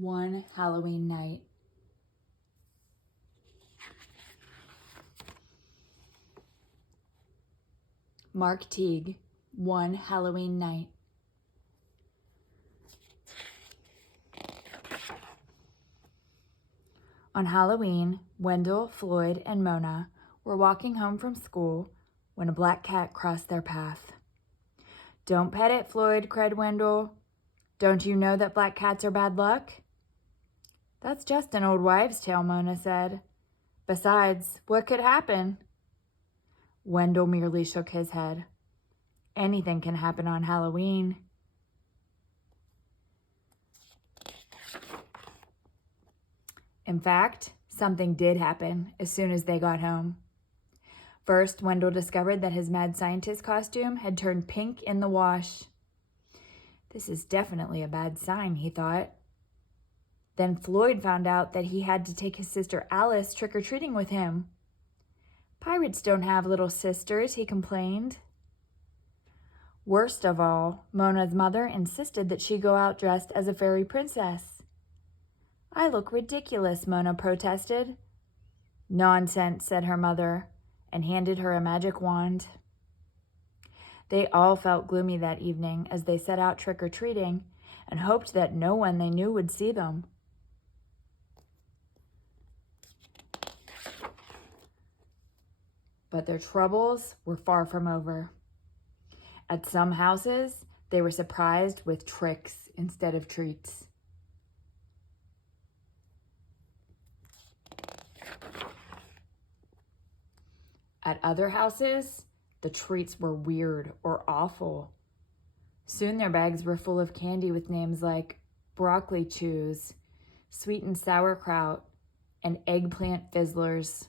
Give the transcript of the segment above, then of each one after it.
One Halloween night. Mark Teague, One Halloween night. On Halloween, Wendell, Floyd, and Mona were walking home from school when a black cat crossed their path. "Don't pet it, Floyd," cried Wendell. "Don't you know that black cats are bad luck?" "That's just an old wives' tale," Mona said. "Besides, what could happen?" Wendell merely shook his head. "Anything can happen on Halloween." In fact, something did happen as soon as they got home. First, Wendell discovered that his mad scientist costume had turned pink in the wash. "This is definitely a bad sign," he thought. Then Floyd found out that he had to take his sister Alice trick-or-treating with him. "Pirates don't have little sisters," he complained. Worst of all, Mona's mother insisted that she go out dressed as a fairy princess. "I look ridiculous," Mona protested. "Nonsense," said her mother, and handed her a magic wand. They all felt gloomy that evening as they set out trick-or-treating and hoped that no one they knew would see them. But their troubles were far from over. At some houses, they were surprised with tricks instead of treats. At other houses, the treats were weird or awful. Soon their bags were full of candy with names like broccoli chews, sweet and sauerkraut, and eggplant fizzlers.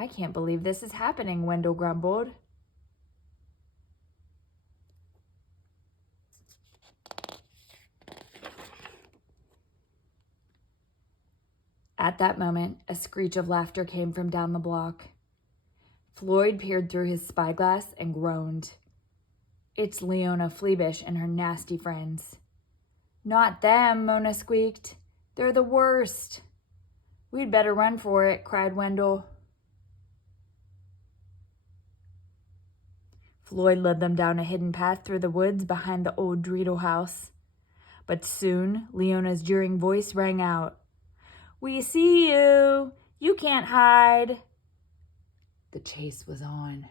"I can't believe this is happening," Wendell grumbled. At that moment, a screech of laughter came from down the block. Floyd peered through his spyglass and groaned. "It's Leona Fleabish and her nasty friends." "Not them," Mona squeaked. "They're the worst." "We'd better run for it," cried Wendell. Floyd led them down a hidden path through the woods behind the old Dreidel house. But soon, Leona's jeering voice rang out. "We see you! You can't hide!" The chase was on.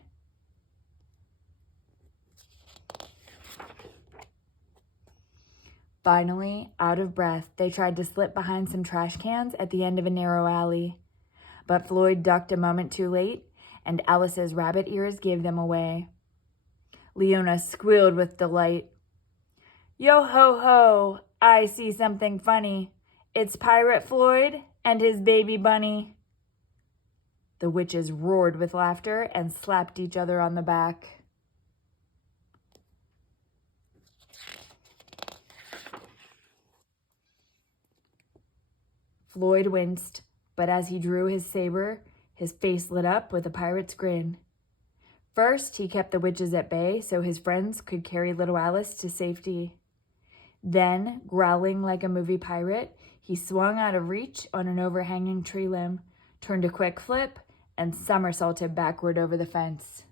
Finally, out of breath, they tried to slip behind some trash cans at the end of a narrow alley. But Floyd ducked a moment too late, and Alice's rabbit ears gave them away. Leona squealed with delight. "Yo ho ho! I see something funny. It's Pirate Floyd and his baby bunny." The witches roared with laughter and slapped each other on the back. Floyd winced, but as he drew his saber, his face lit up with a pirate's grin. First, he kept the witches at bay so his friends could carry little Alice to safety. Then, growling like a movie pirate, he swung out of reach on an overhanging tree limb, turned a quick flip, and somersaulted backward over the fence.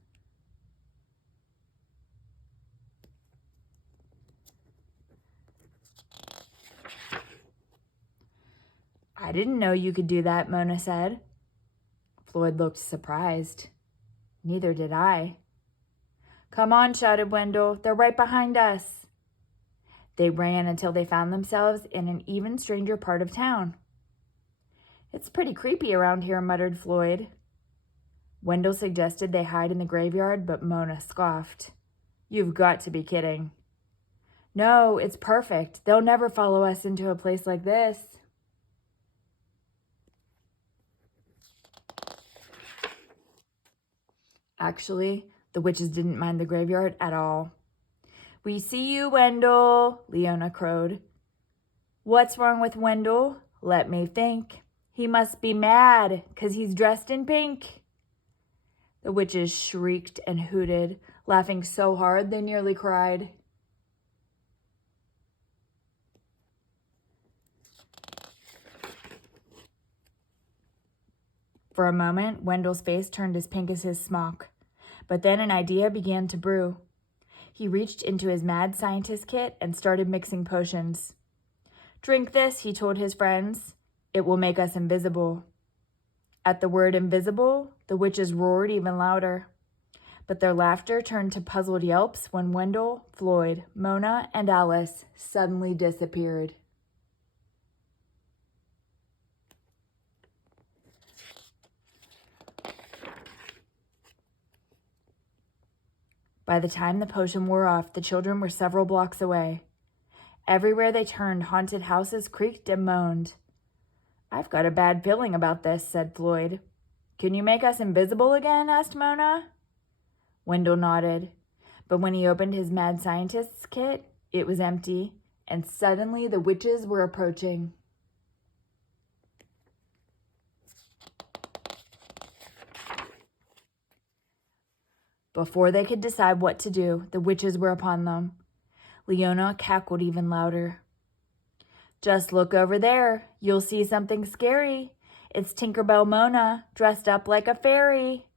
"I didn't know you could do that," Mona said. Floyd looked surprised. "Neither did I." "Come on," shouted Wendell. "They're right behind us." They ran until they found themselves in an even stranger part of town. "It's pretty creepy around here," muttered Floyd. Wendell suggested they hide in the graveyard, but Mona scoffed. "You've got to be kidding." "No, it's perfect. They'll never follow us into a place like this." Actually, the witches didn't mind the graveyard at all. "We see you, Wendell," Leona crowed. "What's wrong with Wendell? Let me think. He must be mad, 'cause he's dressed in pink." The witches shrieked and hooted, laughing so hard they nearly cried. For a moment, Wendell's face turned as pink as his smock. But then an idea began to brew. He reached into his mad scientist kit and started mixing potions. "Drink this," he told his friends. "It will make us invisible." At the word invisible, the witches roared even louder. But their laughter turned to puzzled yelps when Wendell, Floyd, Mona, and Alice suddenly disappeared. By the time the potion wore off, the children were several blocks away. Everywhere they turned, haunted houses creaked and moaned. "I've got a bad feeling about this," said Floyd. "Can you make us invisible again?" asked Mona. Wendell nodded, but when he opened his mad scientist's kit, it was empty, and suddenly the witches were approaching. Before they could decide what to do, the witches were upon them. Leona cackled even louder. "Just look over there. You'll see something scary. It's Tinkerbell Mona, dressed up like a fairy."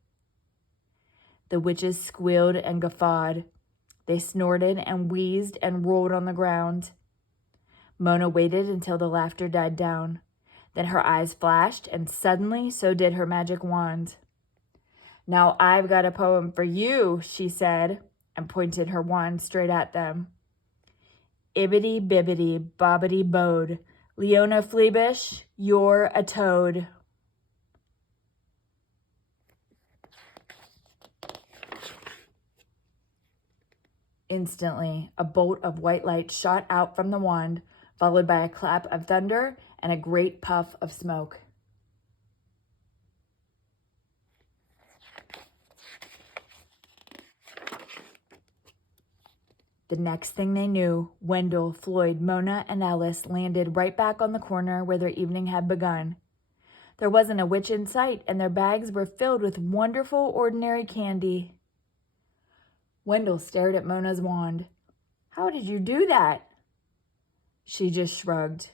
The witches squealed and guffawed. They snorted and wheezed and rolled on the ground. Mona waited until the laughter died down. Then her eyes flashed, and suddenly so did her magic wand. "Now I've got a poem for you," she said, and pointed her wand straight at them. "Ibbity bibbity bobbity bode, Leona Fleabish, you're a toad." Instantly, a bolt of white light shot out from the wand, followed by a clap of thunder and a great puff of smoke. The next thing they knew, Wendell, Floyd, Mona, and Alice landed right back on the corner where their evening had begun. There wasn't a witch in sight, and their bags were filled with wonderful, ordinary candy. Wendell stared at Mona's wand. "How did you do that?" She just shrugged.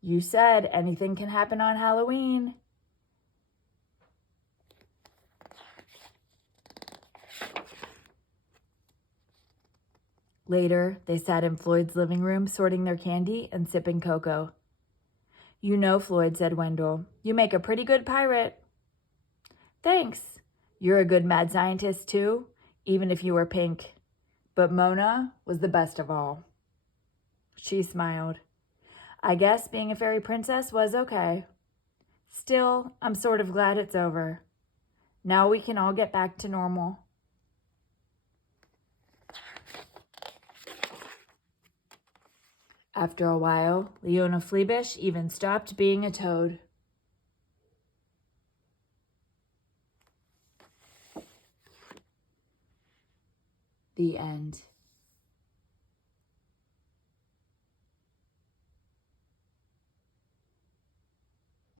"You said anything can happen on Halloween." Later, they sat in Floyd's living room sorting their candy and sipping cocoa. "You know, Floyd," said Wendell, "you make a pretty good pirate." "Thanks. You're a good mad scientist, too, even if you were pink." But Mona was the best of all. She smiled. "I guess being a fairy princess was okay. Still, I'm sort of glad it's over. Now we can all get back to normal." After a while, Leona Fleabish even stopped being a toad. The end.